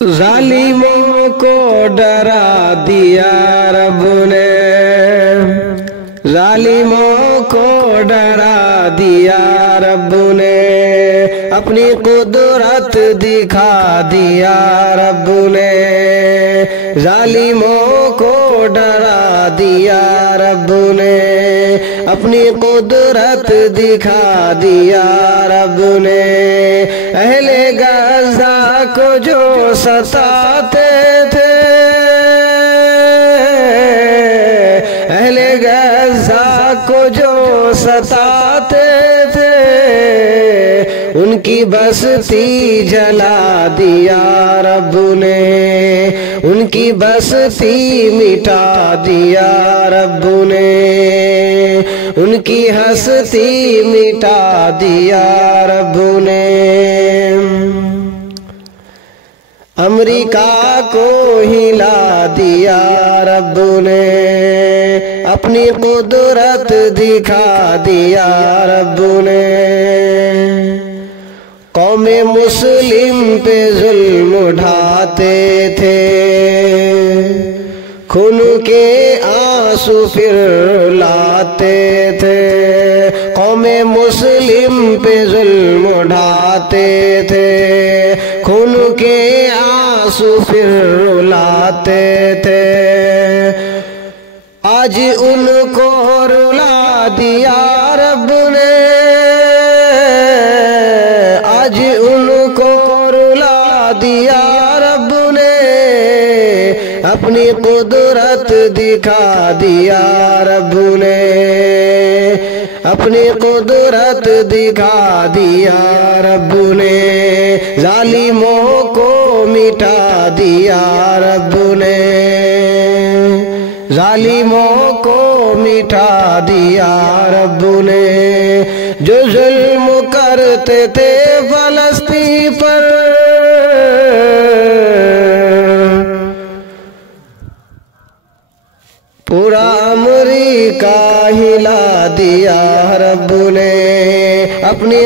ظالموں کو ڈرا دیا رب نے، ظالموں کو ڈرا دیا رب نے، اپنی قدرت دکھا دیا رب نے، ظالموں کو ڈرا دیا رب نے، اپنی قدرت دکھا دیا رب نے، اہل غزہ کو جو ستاتے تھے، اہل غزہ کو جو ستاتے تھے، ان کی بستی جلا دیا رب نے، ان کی بستی مٹا دیا رب نے، ان کی ہستی مٹا دیا رب نے۔ امریکہ کو ہلا دیا رب نے، اپنی قدرت دکھا دیا رب نے، قوم مسلم پہ ظلم اٹھاتے تھے، خون کے آنسو پھر لاتے تھے، قوم مسلم پہ ظلم اٹھاتے تھے، خون کے آنسو پھر رلاتے تھے، آج ان کو رلا دیا رب نے، آج ان کو رلا دیا رب نے، اپنی قدرت دکھا دیا رب نے، اپنی قدرت دکھا دیا رب نے، ظالموں کو مٹا دیا رب نے، ظالموں کو مٹا دیا رب نے، جو ظلم کرتے تھے فلسطین پر، پورا امریکہ ہلا دیا رب نے، اپنی